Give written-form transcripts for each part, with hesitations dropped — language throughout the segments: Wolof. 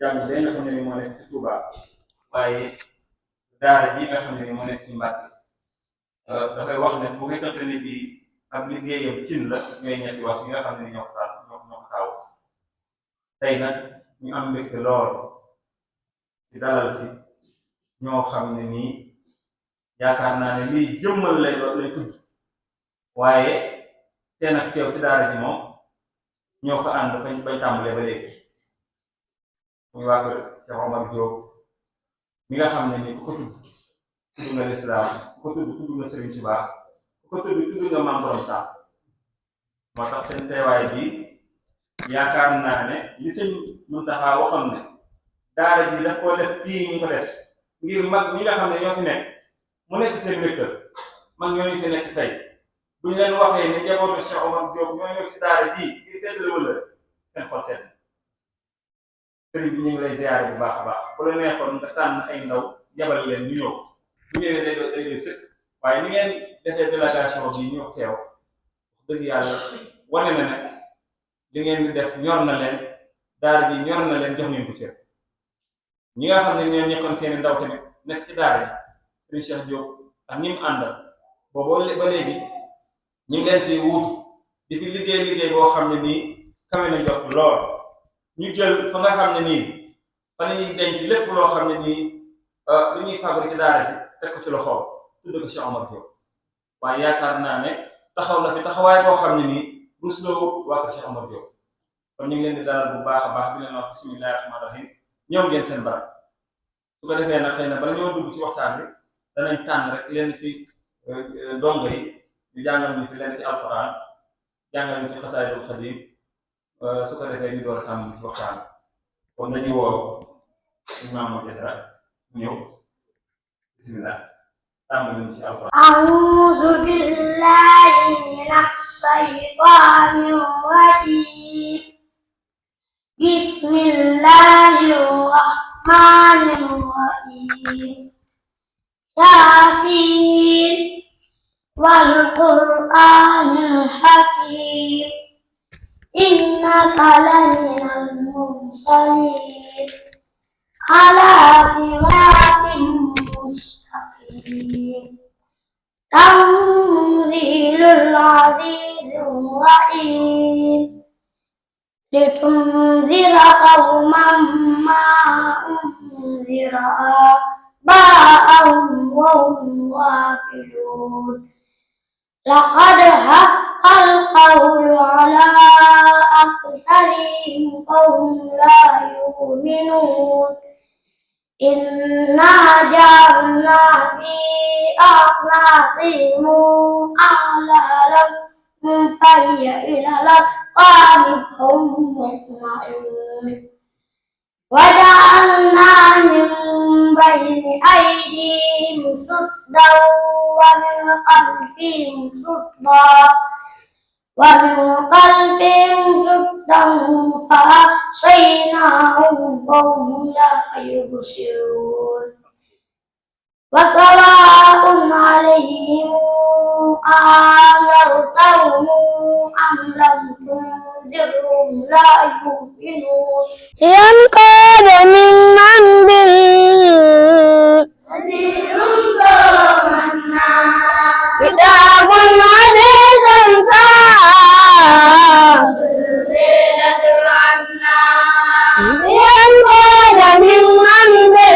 jàng day nga xam ne ni moo nekk ci Touba waaye daara ji nga xam ne ni moo nekk ci Mbàkke dafay wax ne bu fekkante ni bi ab liggéeyam cin la ñooy ñetti was yi nga xam ne ni ñoo ko taaw tey nag ñu am mbégte lool di dalal fi ñoo xam ne nii yaakaar naa ne lii jëmmal lay tudd waaye seen ak teew ci daara ji moom ñoo ko ànd bañ tàmbalee ba léegi muy waa kër Cheikh Omar Diop mi nga xam ne ni ku ko tudd nga lislaam ku ko tudd nga Serigne Touba ku ko tudd nga Maam Borom Sam moo tax seen teewaay bi yaakaar naa ne li sëñ Muntaxa waxoon ne daara ji daf koo def fii ñu ko def ngir mag ñi nga xam ne ñoo fi nekk mu nekk seen wéttal mag ñooñu fi nekk tey bu ñu leen waxee ne njabootu Cheikh Omar Diop ñoo ñëw ci daara ji ngir seetale wala seen xol seet sëriñ bi ñu ngi lay ziyaare bu baax a baax bu la neexoon nga tànn ay ndaw yabal leen ñu ñëw bu ñëwee day doy sëkk waaye ni ngeen defee délégation bi ñëw teew wax dëgg yàlla wane na ne li ngeen di def ñor na leen daara ji ñor na leen jox ngeen ko cër ñi nga xam ne ñoo ñekkoon seeni ndaw tamit nekk ci daara ji sëriñ Cheikh Diop ak ñi mu àndal boobu ba léegi ñu ngi leen di wuutu di fi liggéey boo xam ne nii kawe na jot lool ñu jël fa nga xam ne nii fa la ñuy denc lépp loo xam ne nii lu ñuy fàggari ci daara ji teg ko ci loxoom tudd ko Cheikh Omar Diop waaye yaakaar naa ne taxaw na fi taxawaay boo xam ne nii rusloo waa kër Cheikh Omar Diop kon ñu ngi leen di dalal bu baax a baax di leen wax bismillahi rahmaani rahim ñëw ngeen seen barab su ko defee nag xëy na bala ñoo dugg ci waxtaan bi danañ tànn rek leen ci dongo yi ñu jàngal ñu fi leen ci alquran jàngal ñu ci xasaayidul xadim su ko defee ñu door a tàmm ci waxtaan kon dañuy woo imaam moo jëdra ñëw bismillah tàmm ñu ci alquran a'uuzu billahi minash shaytaanir rajiim bismillahir rahmaanir rahiim yaasiin wal qur'aanil hakiim innaka laminal mursaliin alaa siraatin mustaqim tanziilul aziizir rahiim litunzira qawman maa unzira آباءهم وهم غافلون لقد حق القول على أكثرهم فهم لا يؤمنون إنا جعلنا في أعناقهم أغلالا فهي إلى الأذقان فهم مقمحون وجعلنا من بين أيديهم سدا ومن خلفهم سدا فأغشيناهم فهم لا يبصرون وسواء عليهم أنذرتهم أم لم تنذرهم لا يؤمنون ينقاد من ذنبه نذير ضمنا كتاب عزيز ينقاد من ذنبه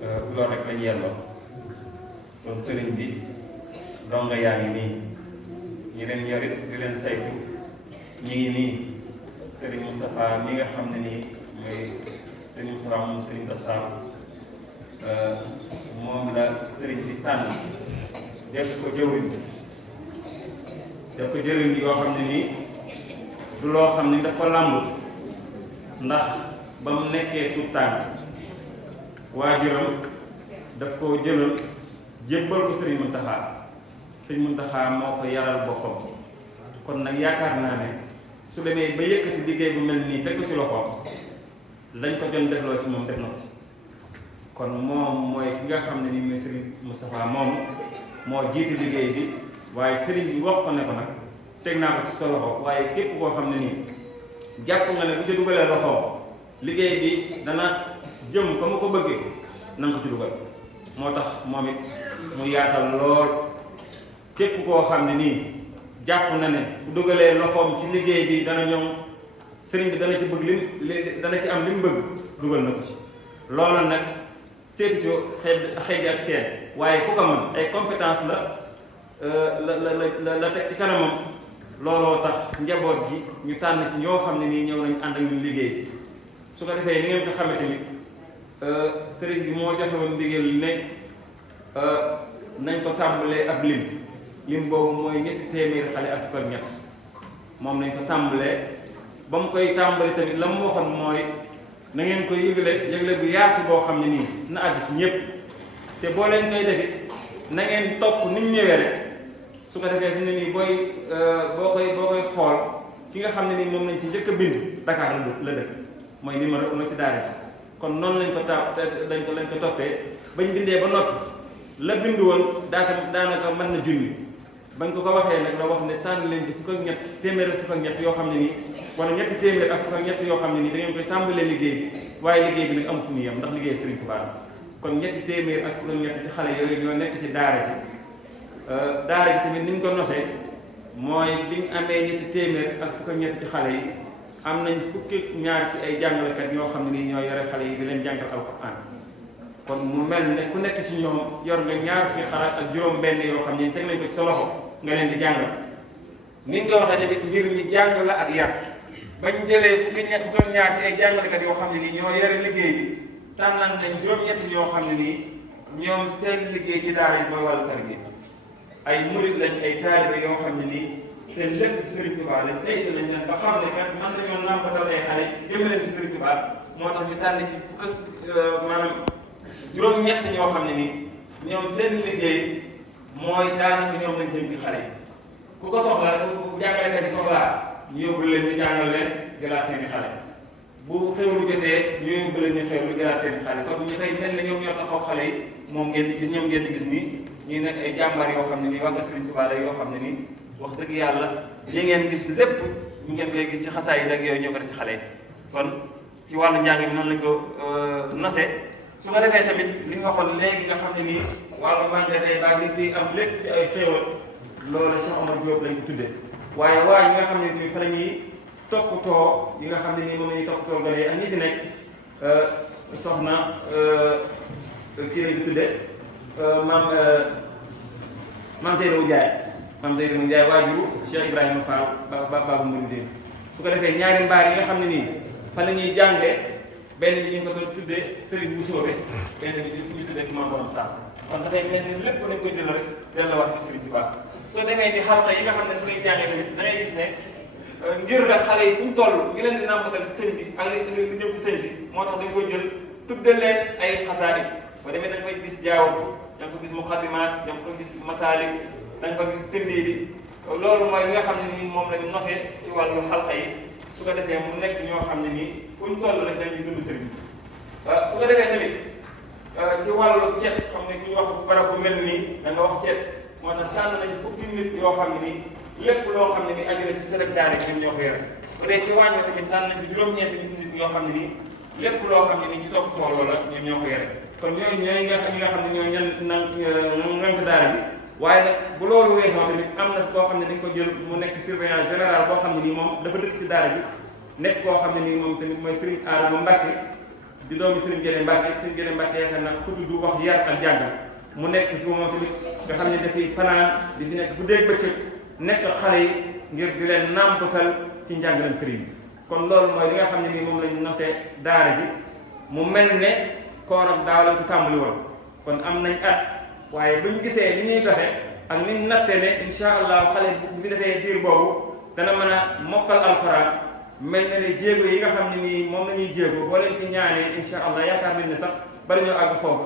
daara loolu rek lañu yelloo kon sëriñ bi donga yaa ngi nii ñi leen yorit di leen saytu ñi ngi nii sëriñ Moustapha mi nga xam ne nii mooy sëriñ Moustapha moom sëriñ Bassam moom la sëriñ bi tànn def ko jëwriñ yoo xam ne nii du loo xam ne daf ko làmbut ndax ba mu nekkee tout tànk waajuram daf ko jëlal jébbal ko sëriñ Muntaxa sëriñ Muntaxa moo ko yaral boppam kon nag yaakaar naa ne su demee ba yëkkati liggéey bu mel nii teg ko ci loxoom lañ ko doon defloo ci moom def na ko ci kon moom mooy ki nga xam ne nii mooy sëriñ Moustapha moom moo jiitu liggéey bi waaye sëriñ bi wax ko ne ko nag teg naa ko ci sa loxo waaye képp koo xam ne nii jàpp nga ne bu ci dugalee loxoom liggéey bi dana jëm fa mu ko bëggee na nga ko ci dugal moo tax moom it mu yaatal lool képp koo xam ne nii jàpp na ne bu dugalee loxoom ci liggéey bi dana ñoom sëriñ bi dana ci bëgg dana ci am li mu bëgg dugal na ko ci loolu nag seetu xëy ak seen waaye ku ko mën ay compétence la teg ci kanamam looloo tax njaboot gi ñu tànn ci ñoo xam ne nii ñëw nañ ànd ak ñun liggéey su ko defee ni ngeen ko xamee tamit sëriñ bi moo joxe woon ndigal ne nañ ko tàmbalee ab lim boobu mooy 300 xale ak fukk ak ñett moom nañ ko tàmbalee ba mu koy tàmbali tamit la mu waxoon mooy na ngeen koy yëgle bu yaatu boo xam ne nii na àgg ci ñëpp te boo leen koy defit na ngeen topp ni ñu ñëwee rek su ko defee fi ne nii boo koy xool ki nga xam ne nii moom lañ ci njëkk a bind Dakar la dëkk mooy numéro 1 ci daara ji kon noonu lañ ko toppee bañ bindee ba noppi la bindu woon daanaka mën na junni bañ ko waxee nag la wax ne tànn leen ci téeméer ak fukk ak ñett yoo xam ne nii wala ñetti téeméer ak fukk ak ñett yoo xam ne nii da ngeen koy tàmbalee liggéey bi waaye liggéey bi nag amu fu mu yem ndax liggéey Sëriñ Tuubaa kon ñetti téeméer ak fukk ak ñett ci xale yooyu ñoo nekk ci daara ji tamit ni ñu ko nosee mooy bi ñu amee ñetti téeméer ak fukk ak ñett ci xale yi am nañ fukki ñaar ci ay jàngalekat yoo xam ne nii ñoo yore xale yi di leen jàngal alxuraan kon mu mel ne ku nekk ci ñoom yor nga ñaar fukki xalaat ak juróom-benn yoo xam ne teg nañ ko ci sa loxo nga leen di jàngal ni nga ko waxee tamit mbir mi jàng la ak yar bañ jëlee fukki ñaar ci ay jàngalekat yoo xam ne nii ñoo yore liggéey bi tànnal nañ juróom-ñett yoo xam ne nii ñoom seen liggéey ci daara yi mooy wàllu tarbiya ay murit lañ ay taalibe yoo xam ne nii seen lépp Sëriñ Tuubaa lañ saytu nañ leen ba xam ne kat man nañoo nàmpatal ay xale jëmale ci Sëriñ Tuubaa moo tax ñu tànn ci fukk maanaam juróom-ñett ñoo xam ne nii ñoom seen liggéey mooy daanaka ñoom lañ jëm ci xale yi ku ko soxla rek bu jàngalekat yi soxlaa ñu yóbbu leen ñu jàngal leen jëlaat seeni xale bu xewlu jotee ñu yóbbu leen ñu xewlu jëlaat seeni xale kon ñu tey mel ne ñoom ñoo taxaw xale yi moom ngeen di gis ñoom ngeen di gis nii ñuy nekk ay jàmbaar yoo xam ne nii wàgga Sëriñ Tuubaa la yoo xam ne nii wax dëgg yàlla li ngeen gis lépp ñu ngeen koy gis ci xasaay yi rek yooyu ñoo ko def ci xale yi kon ci wàllu njàng bi noonu lañ ko nose su ko defee tamit li nga waxoon léegi nga xam ne nii wàllu magasin baa ngi fi am lépp ci ay xéewal loolu Cheikh Omar Diop lañ ko tuddee waaye waa yi nga xam ne nii fa la ñuy toppatoo yi nga xam ne nii moom la ñuy toppatoo gale yi ak ñi fi nekk soxna kii lañ ko tuddee maam Seydou Ndiaye waajuru Cheikh Ibrahima Fall Baba Mourideen su ko defee ñaari mbaar yi nga xam ne nii fa la ñuy jàngee benn bi ñu ko doon tuddee Serigne Boussoobe benn bi ñu tuddee ci Maam Borom Sall kon dafay mel ni lépp lañ koy jël rek delluwaat ci Serigne Touba soo demee ci xalqa yi nga xam ne su koy jàngee tamit da ngay gis ne ngir rek xale yi fu mu toll ngi leen di nàmpatal ci sëñ bi ak li jëm ci sëñ bi moo tax dañ koy jël tuddee leen ay xasaayid boo demee dañ koy gis jaawatu da nga ko gis muxaddimaat da nga ko gis masaalik da nga ko gis sindiidi loolu mooy li nga xam ne nii moom lañ nosee ci wàllu xalqa yi su ko defee mu nekk ñoo xam ne nii fu ñu toll rek dañuy dund sëriñ su ko defee tamit ci wàllu cet xam ne ku ñu wax barab bu mel nii da nga wax cet moo tax tànn na ci fukki nit yoo xam ne nii lépp loo xam ne nii aju na ci sërëg daara ñoom ñoo ko yore bu dee ci wàññi tamit tànn na ci juróom-ñeenti nit yoo xam ne nii lépp loo xam ne nii ci topp tooloo la ñoom ñoo ko yore kon ñooy ñi nga xam ne ñoo nank daara bi waaye nag bu loolu weesoo tamit am na koo xam ne dañ ko jël mu nekk surveillant général boo xam ne nii moom dafa dëkk ci daara bi nekk koo xam ne nii moom tamit mooy Serigne Adama Mbacke di doomi Serigne Gueye Mbacke Serigne Gueye Mbacke yaakaar naa ku tudd wax yar ak jàng mu nekk fi moom tamit nga xam ne dafay fanaan di fi nekk bu dégg bëccëg nekk xale yi ngir di leen nàmpatal ci njàngalem Serigne bi kon loolu mooy li nga xam ne nii moom lañ nosee daara ji mu mel ne kooram daaw lañ ko tàmbali woon kon am nañ at waaye buñ gisee li ñuy doxe ak ni ñu nattee ne incha allah xale bu fi defee diir boobu dana mën a mokkal alxuraan mel na ne jéego yi nga xam ne nii moom la ñuy jéego boo leen ci ñaanee incha allah yaakaar nañ ne sax bari ñoo àgg foofu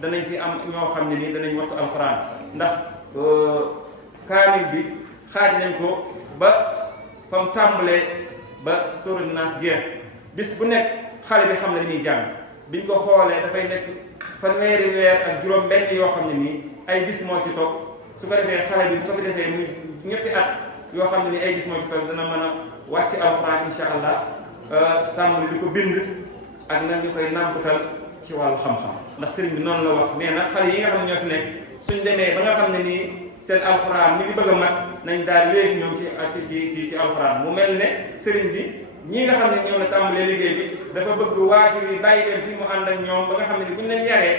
danañ fi am ñoo xam ne nii danañ wattu alxuraan ndax kaamil bi xaaj nañ ko ba fa mu tàmbalee ba sóoratu Naas jeex bis bu nekk xale bi xam ne dañuy jàng biñ ko xoolee dafay nekk fanweeri weer ak juróom benn yoo xam ne nii ay bis moo ci toog su ko defee xale bi su ko fi defee muy ñetti at yoo xam ne nii ay bis moo ci toog dana mën a wàcc alxuraan insha allah tàmbali di ko bind ak nag ñu koy nàmpatal ci wàllu xam-xam ndax sëriñ bi noonu la wax nee na xale yi nga xam ne ñoo fi nekk suñ demee ba nga xam ne nii seen alxuraan mi ngi bëgg a mat nañ daal léegi ñoom ci alxuraan mu mel ne sëriñ bi ñii nga xam ne ñoom la tàmbalee liggéey bi dafa bëgg waajur yi bàyyi leen fi mu ànd ak ñoom ba nga xam ne ni buñ leen yaree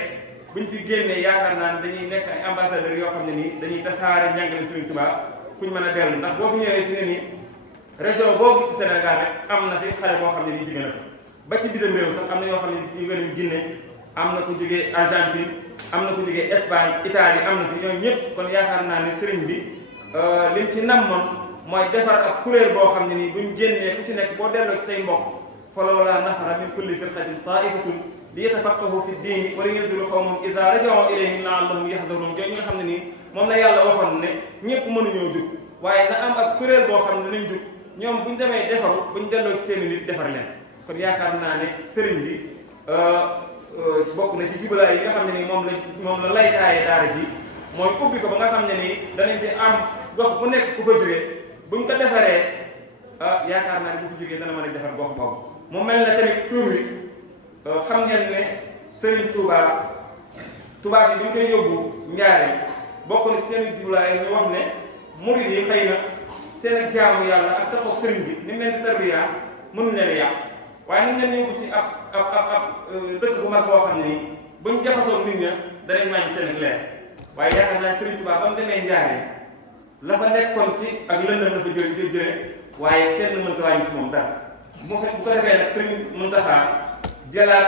buñ fi génnee yaakaar naa ne dañuy nekk ay ambassadeurs yoo xam ne nii dañuy tasaare njàngale Sëriñ Tuubaa fuñ mën a dellu ndax boo fi ñëwee fi ne nii région boo gis ci Sénégal rek am na fi xale boo xam ne nii jóge na fa ba ci bitim réew sax am na ñoo xam ne jóge nañ Guinée am na ku jógee Argentine am na ku jógee Espagne Italie am na fi ñooñu ñëpp kon yaakaar naa ne sëriñ bi lim ci namoon mooy defar ak kuréel boo xam ne nii buñ génnee ku ci nekk boo delloo ci say mbokk falawlaa nafara min kulli firqatin taifatun li yatafaqahu fi diini wa liyunziru qawmahum idaa raja'uu ilayhim la'allahum yahdaruun jooju nga xam ne nii moom la yàlla waxoon ne ñëpp mënuñoo jug waaye na am ak kuréel boo xam ne danañ jug ñoom buñ demee defaru buñ delloo ci seen i nit defar leen kon yaakaar naa ne sëriñ bi bokk na ci jubalaay yi nga xam ne nii moom la lay taaye daara ji mooy ubbi ko ba nga xam ne nii danañ fi am gox bu nekk ku fa jógee buñ ko defaree yaakaar naa ne bu fi jógee dana mën a defar gox boobu mu mel ne tamit tur wi xam ngeen ne Serigne Touba bi ñu koy yóbbu Njaaréem bokk na ci seen jubalaay ñu wax ne murid yi xëy na seen ak jaamu yàlla ak taxaw sëriñ bi ni mu leen di tarbiya mënuñ leen a yàq waaye ni mu leen yóbbu ci ab dëkk bu mag boo xam ne nii buñ jaxasoo nit ña danañ wàññi seen leer waaye yaakaar naa Serigne Touba ba mu demee Njaaréem la fa nekkoon ci ak lëndëm la fa jëlee waaye kenn mënta wàññi ci moom dara bu ko defee nag Serigne Mountakha jëlaat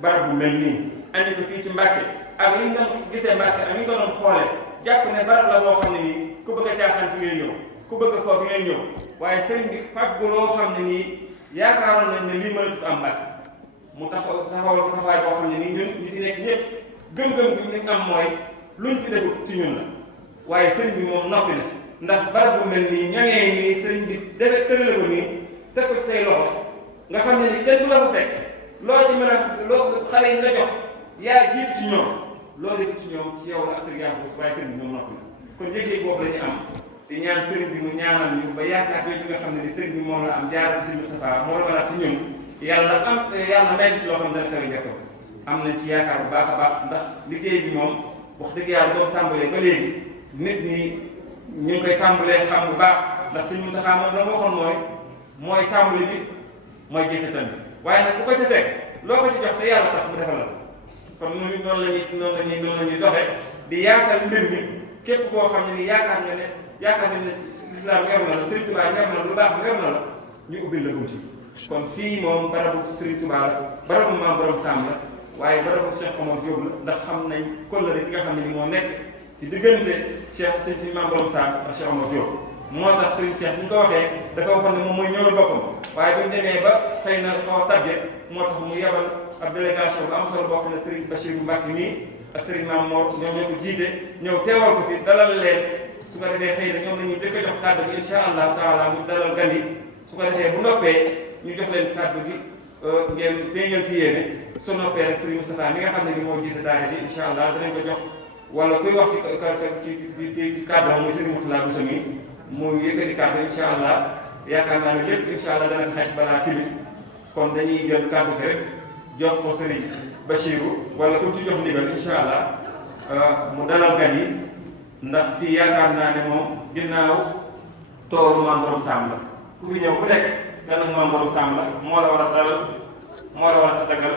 barab bu mel nii andi ko fii ci Mbàkke ak li ñu doon gisee Mbàkke ak li ñu ko doon xoolee jàpp ne barab la boo xam ne nii ku bëgg a caaxaan fi ngay ñëw ku bëgg a foofu fi ngay ñëw waaye sëriñ bi fàggu loo xam ne nii yaakaaroon nañ ne lii mënatut am Mbàkke mu taxawal taxawaay boo xam ne nii ñun ñi fi nekk ñëpp gëm-gëm bi ñu am mooy luñ fi defut ci ñun la waaye sëriñ bi moom noppi na ci ndax barab bu mel nii ñangee nii sëriñ bi defee tërale ko nii teg ko ci say loxo nga xam ne ni kenn du la fa fekk loo ci mën a loo xale yi nga jox yaa jiitu ci ñoom loolu def ci ñoom ci yow la ak sëriñ Yàlla waaye sëriñ bi moom noppi na kon yëg-yëg boobu la ñu am di ñaan sëriñ bi mu ñaanal ñu ba yaakaar jooju nga xam ne ni sëriñ bi moom la am jaaral sëriñ Moustapha moo la ci ñun yàlla may ci loo xam ne dana kawe njëkkoon am nañ ci yaakaar bu baax a baax ndax liggéey bi moom wax dëgg yàlla boo tàmbalee ba léegi nit ñi ñu ngi koy tàmbalee xam bu baax ndax sëriñ Mountakha moom la waxoon mooy tàmbali bi mooy jeexital bi waaye nag bu ko ca fekk loo ko ci jox te yàlla tax mu defal la kon noonu la ñuy doxee di yaatal mbir mi képp koo xam ne ni yaakaar nga ne islam ñor na la Serigne Touba ñor na la lu baax ñor na la ñu ubbil la bunti kon fii moom barabu Serigne Touba la barabu Maam Borom Sam la waaye barabu Cheikh Omar Diop la ndax xam nañ kóllëre gi nga xam ne ni moo nekk ci diggante si Maam Borom Sam ak Cheikh Omar Diop moo tax Serigne Cheikh bu ñu ko waxee dafa waxoon ne moom mooy ñëwal boppam waaye bu ñu demee ba xëy na xaw a tàgge moo tax mu yebal ab délégation bu am solo boo xam ne Serigne Bachir Mbacke nii ak Serigne Mame Mor ñoom ñoo ko jiite ñëw teewal ko fi dalal leen su ko defee xëy na ñoom la ñuy jëkk a jox kàddu gi incha allah taala mu dalal gan yi su ko defee bu noppee ñu jox leen kàddu gi ngeen feeñal si yéene su noppee rek Serigne Moustapha mi nga xam ne ni moo jiite daara ji incha allah danañ ko jox wala kuy wax ci kàddu muy Serigne Moutala Bousso mi mu yëkkati kàddu incha allah yaakaar naa ne lépp incha allah dana xaj balaa timis kon dañuy jël kàddu gi rek jox ko Serigne Bachirou wala ku ci jox ndigal incha allah mu dalal gan yi ndax fii yaakaar naa ne moom ginnaaw toolu Maam Borom Sam la ku fi ñëw ku nekk gan ak Maam Borom Sam la moo la war a dalal moo la war a tatagal